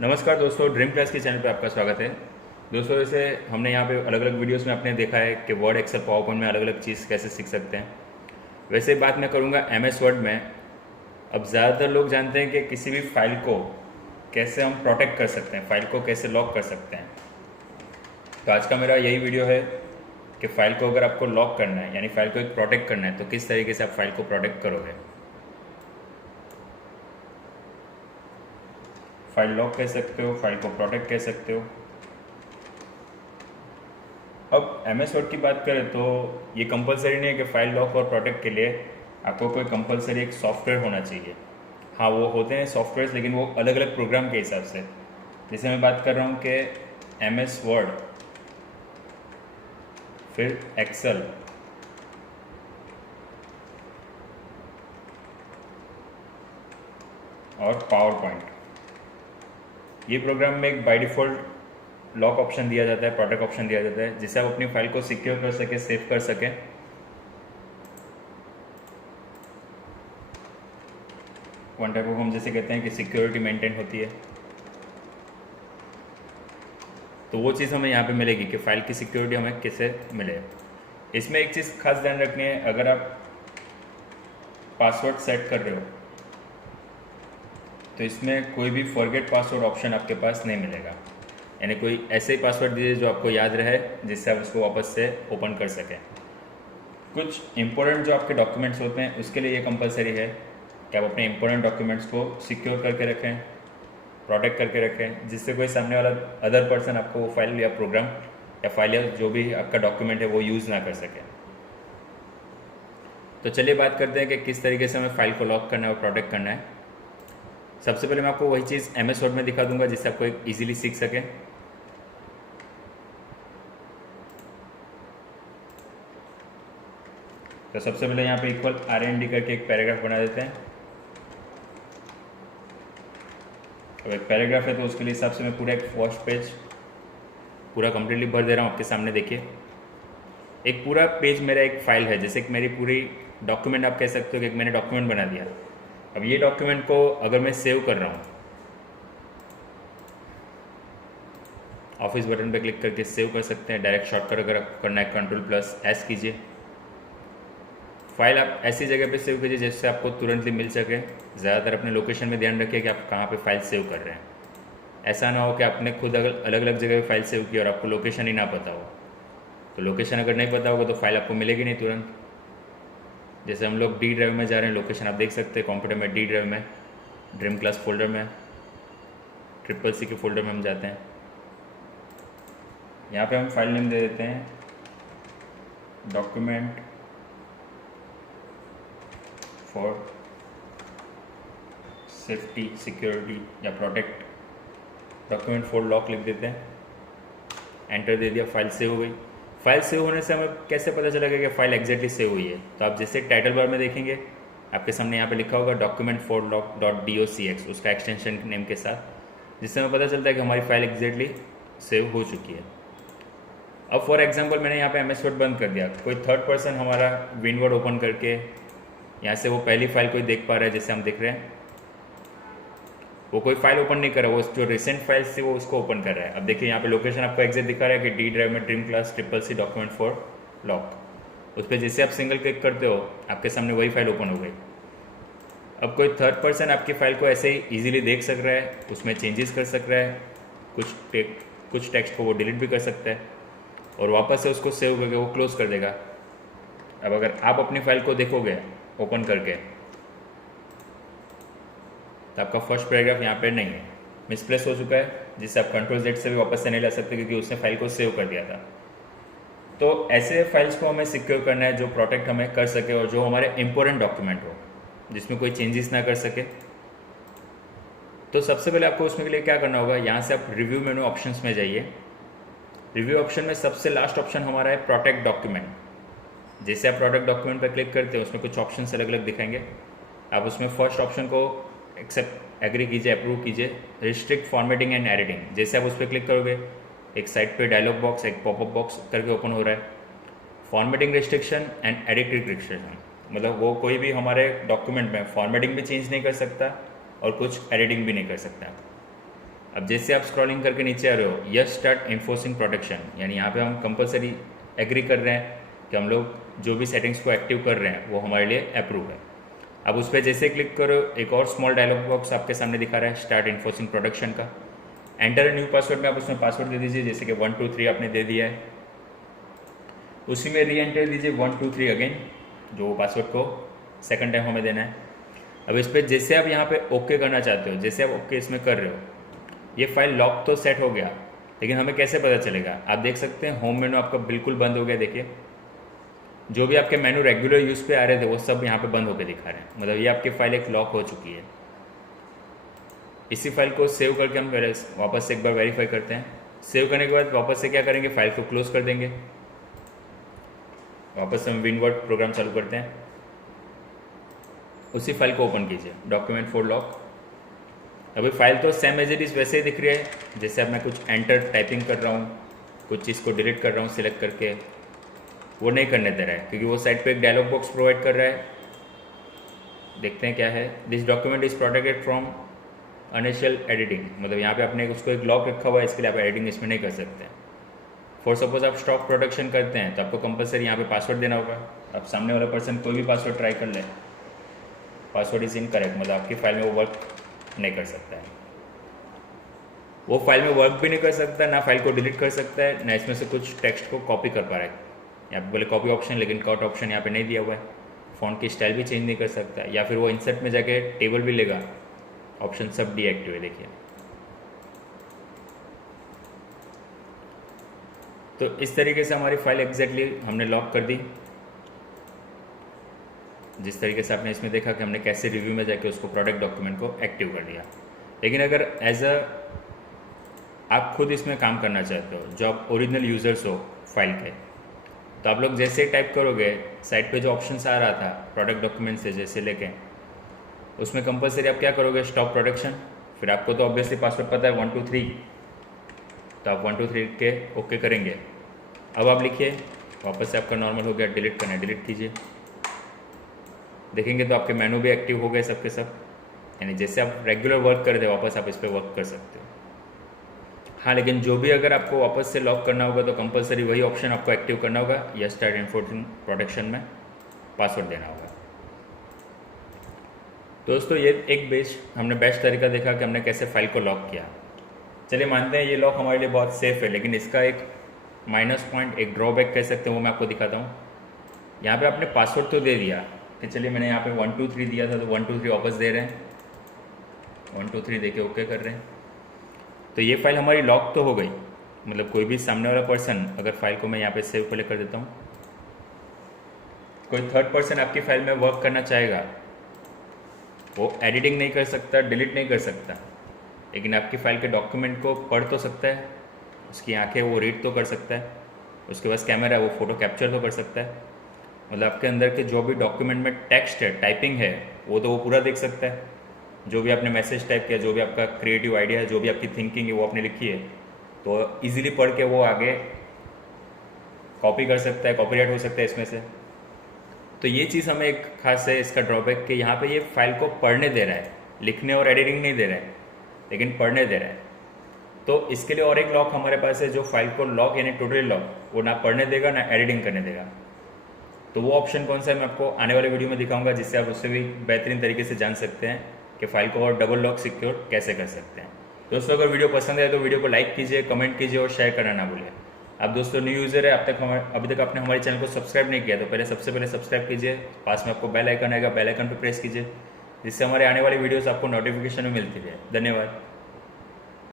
नमस्कार दोस्तों, dream class के चैनल पे आपका स्वागत है। दोस्तों, जैसे हमने यहाँ पे अलग अलग वीडियोस में आपने देखा है कि वर्ड, एक्सेल, पावर पॉइंट में अलग अलग चीज़ कैसे सीख सकते हैं। वैसे ही बात मैं करूँगा एमएस वर्ड में। अब ज़्यादातर लोग जानते हैं कि किसी भी फाइल को कैसे हम प्रोटेक्ट कर सकते हैं, फाइल को कैसे लॉक कर सकते हैं। तो आज का मेरा यही वीडियो है कि फ़ाइल को अगर आपको लॉक करना है, यानी फाइल को एक प्रोटेक्ट करना है, तो किस तरीके से आप फाइल को प्रोटेक्ट करोगे। फाइल लॉक कह सकते हो, फाइल को प्रोटेक्ट कह सकते हो। अब एमएस वर्ड की बात करें तो ये कंपलसरी नहीं है कि फाइल लॉक और प्रोटेक्ट के लिए आपको कोई कंपलसरी एक सॉफ्टवेयर होना चाहिए। हाँ, वो होते हैं सॉफ्टवेयर्स, लेकिन वो अलग अलग प्रोग्राम के हिसाब से। जैसे मैं बात कर रहा हूँ कि एमएस वर्ड, फिर एक्सेल, और पावर पॉइंट, ये प्रोग्राम में एक बाय डिफ़ॉल्ट लॉक ऑप्शन दिया जाता है, प्रोटेक्ट ऑप्शन दिया जाता है, जिससे आप अपनी फाइल को सिक्योर कर सके, सेव कर सकें। वन टाइप ऑफ हम जैसे कहते हैं कि सिक्योरिटी मेंटेन होती है, तो वो चीज़ हमें यहाँ पे मिलेगी कि फ़ाइल की सिक्योरिटी हमें कैसे मिले। इसमें एक चीज़ खास ध्यान रखनी है, अगर आप पासवर्ड सेट कर रहे हो तो इसमें कोई भी फॉरगेट पासवर्ड ऑप्शन आपके पास नहीं मिलेगा। यानी कोई ऐसे ही पासवर्ड दीजिए जो आपको याद रहे, जिससे आप उसको वापस से ओपन कर सकें। कुछ इंपॉर्टेंट जो आपके डॉक्यूमेंट्स होते हैं उसके लिए ये कंपलसरी है कि आप अपने इंपॉर्टेंट डॉक्यूमेंट्स को सिक्योर करके रखें, प्रोटेक्ट करके रखें, जिससे कोई सामने वाला अदर पर्सन आपको वो फाइल या प्रोग्राम या फाइल या जो भी आपका डॉक्यूमेंट है वो यूज़ ना कर सके। तो चलिए बात करते हैं कि किस तरीके से हमें फाइल को लॉक करना है और प्रोटेक्ट करना है। सबसे पहले मैं आपको वही चीज़ एमएस वर्ड में दिखा दूंगा जिससे आपको एक ईजिली सीख सके। तो सबसे पहले यहाँ पे इक्वल RND करके एक पैराग्राफ बना देते हैं। तो एक पैराग्राफ है तो उसके लिए हिसाब से मैं पूरा एक फर्स्ट पेज पूरा कंप्लीटली भर दे रहा हूँ। आपके सामने देखिए, एक पूरा पेज मेरा एक फाइल है, जैसे कि मेरी पूरी डॉक्यूमेंट आप कह सकते हो कि एक मैंने डॉक्यूमेंट बना दिया। अब ये डॉक्यूमेंट को अगर मैं सेव कर रहा हूँ, ऑफिस बटन पे क्लिक करके सेव कर सकते हैं। डायरेक्ट शॉर्टकट अगर करना है Ctrl+S कीजिए। फाइल आप ऐसी जगह पे सेव कीजिए जिससे आपको तुरंत ही मिल सके। ज़्यादातर अपने लोकेशन में ध्यान रखिए कि आप कहाँ पे फाइल सेव कर रहे हैं। ऐसा ना हो कि आपने खुद अगर अलग अलग जगह पे फाइल सेव की और आपको लोकेशन ही ना पता हो। तो लोकेशन अगर नहीं पता होगा तो फाइल आपको मिलेगी नहीं तुरंत। जैसे हम लोग डी ड्राइव में जा रहे हैं, लोकेशन आप देख सकते हैं कंप्यूटर में, डी ड्राइव में, ड्रीम क्लास फोल्डर में, CCC के फोल्डर में हम जाते हैं। यहाँ पे हम फाइल नेम दे देते हैं डॉक्यूमेंट फॉर सेफ्टी, सिक्योरिटी या प्रोटेक्ट, डॉक्यूमेंट फॉर लॉक लिख देते हैं। एंटर दे दिया, फाइल सेव हो गई। फाइल सेव होने से हमें कैसे पता चलेगा कि फाइल एग्जैक्टली सेव हुई है। तो आप जैसे टाइटल बार में देखेंगे, आपके सामने यहाँ पे लिखा होगा डॉक्यूमेंट फॉर लॉक .docx, उसका एक्सटेंशन नेम के साथ, जिससे हमें पता चलता है कि हमारी फाइल एग्जैक्टली सेव हो चुकी है। अब फॉर एग्जांपल मैंने यहाँ पे एमएस वर्ड बंद कर दिया, कोई थर्ड पर्सन हमारा विंडवर्ड ओपन करके यहाँ से वो पहली फाइल कोई देख पा रहा है, जैसे हम देख रहे हैं। वो कोई फाइल ओपन नहीं कर रहा, वो जो रिसेंट फाइल्स थी वो उसको ओपन कर रहा है। अब देखिए यहाँ पे लोकेशन आपको एग्जैक्ट दिखा रहा है कि डी ड्राइव में dream class CCC document for lock. उस पर जैसे आप सिंगल क्लिक करते हो, आपके सामने वही फाइल ओपन हो गई। अब कोई थर्ड पर्सन आपकी फाइल को ऐसे ही ईजिली देख सक रहा है, उसमें चेंजेस कर सक रहा है, कुछ टेक्स्ट को वो डिलीट भी कर सकता है और वापस से उसको सेव करके वो क्लोज कर देगा। अब अगर आप अपनी फाइल को देखोगे ओपन करके, तो आपका फर्स्ट पैराग्राफ यहाँ पे नहीं है, मिसप्लेस हो चुका है, जिससे आप Ctrl+Z से भी वापस से नहीं ला सकते क्योंकि उसने फाइल को सेव कर दिया था। तो ऐसे फाइल्स को हमें सिक्योर करना है जो प्रोटेक्ट हमें कर सके और जो हमारे इंपॉर्टेंट डॉक्यूमेंट हो, जिसमें कोई चेंजेस ना कर सके। तो सबसे पहले आपको उसमें के लिए क्या करना होगा, यहाँ से आप रिव्यू मेनू ऑप्शंस में जाइए। रिव्यू ऑप्शन में सबसे लास्ट ऑप्शन हमारा है प्रोटेक्ट डॉक्यूमेंट। जैसे आप प्रोटेक्ट डॉक्यूमेंट पर क्लिक करते हैं, उसमें कुछ ऑप्शन अलग अलग दिखाएंगे। आप उसमें फर्स्ट ऑप्शन को एक्सेप्ट एग्री कीजिए, अप्रूव कीजिए, रिस्ट्रिक्ट फॉर्मेटिंग एंड एडिटिंग। जैसे आप उस पर क्लिक करोगे, एक साइड पे डायलॉग बॉक्स, एक पॉपअप बॉक्स करके ओपन हो रहा है। Formatting restriction and editing restriction, मतलब वो कोई भी हमारे डॉक्यूमेंट में फॉर्मेटिंग भी चेंज नहीं कर सकता और कुछ एडिटिंग भी नहीं कर सकता। अब जैसे आप स्क्रॉलिंग करके नीचे आ रहे हो, यस स्टार्ट इन्फोर्सिंग प्रोटेक्शन, यानी यहाँ पे हम कंपलसरी एग्री कर रहे हैं कि हम लोग जो भी सेटिंग्स को एक्टिव कर रहे हैं वो हमारे लिए अप्रूव है। अब उस पर जैसे क्लिक करो, एक और स्मॉल डायलॉग बॉक्स आपके सामने दिखा रहा है स्टार्ट इन्फोर्सिंग प्रोटेक्शन का। एंटर न्यू पासवर्ड में आप उसमें पासवर्ड दे दीजिए, जैसे कि 1 2 3 आपने दे दिया है, उसी में री एंटर दीजिए 1 2 3 अगेन, जो पासवर्ड को सेकंड टाइम हमें देना है। अब इस पर जैसे आप यहाँ पे ओके करना चाहते हो, जैसे आप ओके इसमें कर रहे हो, ये फाइल लॉक तो सेट हो गया, लेकिन हमें कैसे पता चलेगा? आप देख सकते हैं होम मेनू आपका बिल्कुल बंद हो गया। देखिए जो भी आपके मेनू रेगुलर यूज़ पे आ रहे थे वो सब यहाँ पे बंद होकर दिखा रहे हैं, मतलब ये आपकी फ़ाइल एक लॉक हो चुकी है। इसी फाइल को सेव करके हम पहले वापस से एक बार वेरीफाई करते हैं। सेव करने के बाद वापस से क्या करेंगे, फाइल को क्लोज कर देंगे। वापस से हम विनवर्ड प्रोग्राम चालू करते हैं, उसी फाइल को ओपन कीजिए, डॉक्यूमेंट फोल्ड लॉक। अभी फाइल तो सेम एज इट इज़ वैसे ही दिख रही है, जैसे अब मैं कुछ एंटर टाइपिंग कर रहा हूँ, कुछ चीज़ को डिलीट कर रहा हूँ सिलेक्ट करके, वो नहीं करने दे रहा है क्योंकि वो साइड पे एक डायलॉग बॉक्स प्रोवाइड कर रहा है। देखते हैं क्या है, this document is protected from unintentional editing, मतलब यहाँ पे आपने उसको एक लॉक रखा हुआ है, इसके लिए आप एडिटिंग इसमें नहीं कर सकते। फॉर सपोज आप स्टॉप प्रोटेक्शन करते हैं तो आपको कंपलसरी यहाँ पे पासवर्ड देना होगा। आप सामने वाला पर्सन कोई भी पासवर्ड ट्राई कर ले, पासवर्ड इज इनकरेक्ट, मतलब आपकी फाइल में वो वर्क नहीं कर सकता है, वो फाइल में वर्क भी नहीं कर सकता, ना फाइल को डिलीट कर सकता है, ना इसमें से कुछ टेक्स्ट को कॉपी कर पा रहा है। यहाँ पे बोले कॉपी ऑप्शन, लेकिन कट ऑप्शन यहाँ पे नहीं दिया हुआ है। फ़ॉन्ट की स्टाइल भी चेंज नहीं कर सकता, या फिर वो इंसर्ट में जाके टेबल भी लेगा, ऑप्शन सब डीएक्टिव है। देखिए तो इस तरीके से हमारी फाइल एग्जैक्टली हमने लॉक कर दी, जिस तरीके से आपने इसमें देखा कि हमने कैसे रिव्यू में जाके उसको प्रोडक्ट डॉक्यूमेंट को एक्टिव कर दिया। लेकिन अगर एज अ आप खुद इसमें काम करना चाहते हो, जो आप ओरिजिनल यूज़र्स हो फाइल के, तो आप लोग जैसे ही टाइप करोगे साइट पे जो ऑप्शंस आ रहा था प्रोडक्ट डॉक्यूमेंट से जैसे लेके, उसमें कंपलसरी आप क्या करोगे, स्टॉप प्रोटेक्शन। फिर आपको तो ऑब्वियसली पासवर्ड पता है 1 2 3, तो आप 1 2 3 के ओके करेंगे। अब आप लिखिए, वापस से आपका नॉर्मल हो गया, डिलीट करना है डिलीट कीजिए। देखेंगे तो आपके मेनू भी एक्टिव हो गए सबके सब, यानी जैसे आप रेगुलर वर्क कर रहे थे वापस आप इस पर वर्क कर सकते हो। हाँ, लेकिन जो भी अगर आपको वापस से लॉक करना होगा तो कंपलसरी वही ऑप्शन आपको एक्टिव करना होगा, या स्टार्ट इन्फोर्सिंग प्रोटेक्शन में पासवर्ड देना होगा। दोस्तों ये एक हमने बेस्ट तरीका देखा कि हमने कैसे फाइल को लॉक किया। चलिए मानते हैं ये लॉक हमारे लिए बहुत सेफ़ है, लेकिन इसका एक माइनस पॉइंट, एक ड्रॉबैक कह सकते हैं, वो मैं आपको दिखाता हूँ। यहाँ पे आपने पासवर्ड तो दे दिया कि चलिए मैंने यहाँ पे 1 2 3 दिया था तो 1 2 3 वापस दे रहे हैं, 1 2 3 देके ओके कर रहे हैं, तो ये फाइल हमारी लॉक तो हो गई। मतलब कोई भी सामने वाला पर्सन, अगर फाइल को मैं यहाँ पे सेव पहले कर देता हूँ, कोई थर्ड पर्सन आपकी फाइल में वर्क करना चाहेगा, वो एडिटिंग नहीं कर सकता, डिलीट नहीं कर सकता, लेकिन आपकी फाइल के डॉक्यूमेंट को पढ़ तो सकता है, उसकी आंखें वो रीड तो कर सकता है, उसके पास कैमरा है वो फ़ोटो कैप्चर तो कर सकता है। मतलब आपके अंदर के जो भी डॉक्यूमेंट में टेक्स्ट है, टाइपिंग है, वो तो वो पूरा देख सकता है। जो भी आपने मैसेज टाइप किया, जो भी आपका क्रिएटिव आइडिया है, जो भी आपकी थिंकिंग है वो आपने लिखी है, तो इजीली पढ़ के वो आगे कॉपी कर सकता है, कॉपीराइट हो सकता है इसमें से। तो ये चीज़ हमें एक खास है इसका ड्रॉबैक कि यहाँ पे ये फाइल को पढ़ने दे रहा है, लिखने और एडिटिंग नहीं दे रहा है, लेकिन पढ़ने दे रहा है। तो इसके लिए और एक लॉक हमारे पास है जो फाइल को लॉक यानी टोटली लॉक, वो ना पढ़ने देगा ना एडिटिंग करने देगा। तो वो ऑप्शन कौन सा है मैं आपको आने वाले वीडियो में दिखाऊंगा, जिससे आप उससे भी बेहतरीन तरीके से जान सकते हैं कि फाइल को और डबल लॉक सिक्योर कैसे कर सकते हैं। दोस्तों अगर वीडियो पसंद आए तो वीडियो को लाइक कीजिए, कमेंट कीजिए और शेयर करना ना भूलिए। आप दोस्तों न्यू यूज़र है, अभी तक आपने हमारे चैनल को सब्सक्राइब नहीं किया तो सबसे पहले सब्सक्राइब कीजिए, पास में आपको बेल आइकन आएगा, बेल आइकन पर प्रेस कीजिए, जिससे हमारे आने वाली वीडियोस आपको नोटिफिकेशन में मिलती है। धन्यवाद।